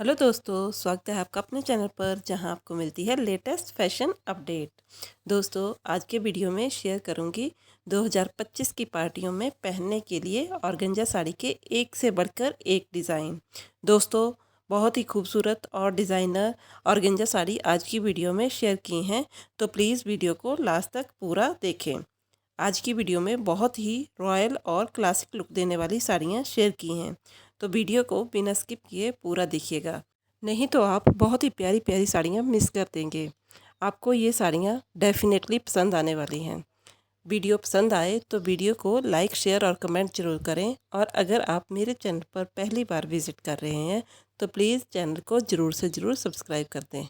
Hello दोस्तों, स्वागत है आपका अपने चैनल पर जहां आपको मिलती है लेटेस्ट फैशन अपडेट। दोस्तों, आज के वीडियो में शेयर करूंगी 2025 की पार्टियों में पहनने के लिए ऑर्गेन्जा साड़ी के एक से बढ़कर एक डिज़ाइन। दोस्तों, बहुत ही खूबसूरत और डिज़ाइनर ऑर्गेन्जा साड़ी आज की वीडियो में शेयर की हैं, तो प्लीज़ वीडियो को लास्ट तक पूरा देखें। आज की वीडियो में बहुत ही रॉयल और क्लासिक लुक देने वाली साड़ियाँ शेयर की हैं, तो वीडियो को बिना स्किप किए पूरा देखिएगा, नहीं तो आप बहुत ही प्यारी प्यारी साड़ियाँ मिस कर देंगे। आपको ये साड़ियाँ डेफिनेटली पसंद आने वाली हैं। वीडियो पसंद आए तो वीडियो को लाइक, शेयर और कमेंट जरूर करें, और अगर आप मेरे चैनल पर पहली बार विज़िट कर रहे हैं तो प्लीज़ चैनल को ज़रूर से ज़रूर सब्सक्राइब कर दें।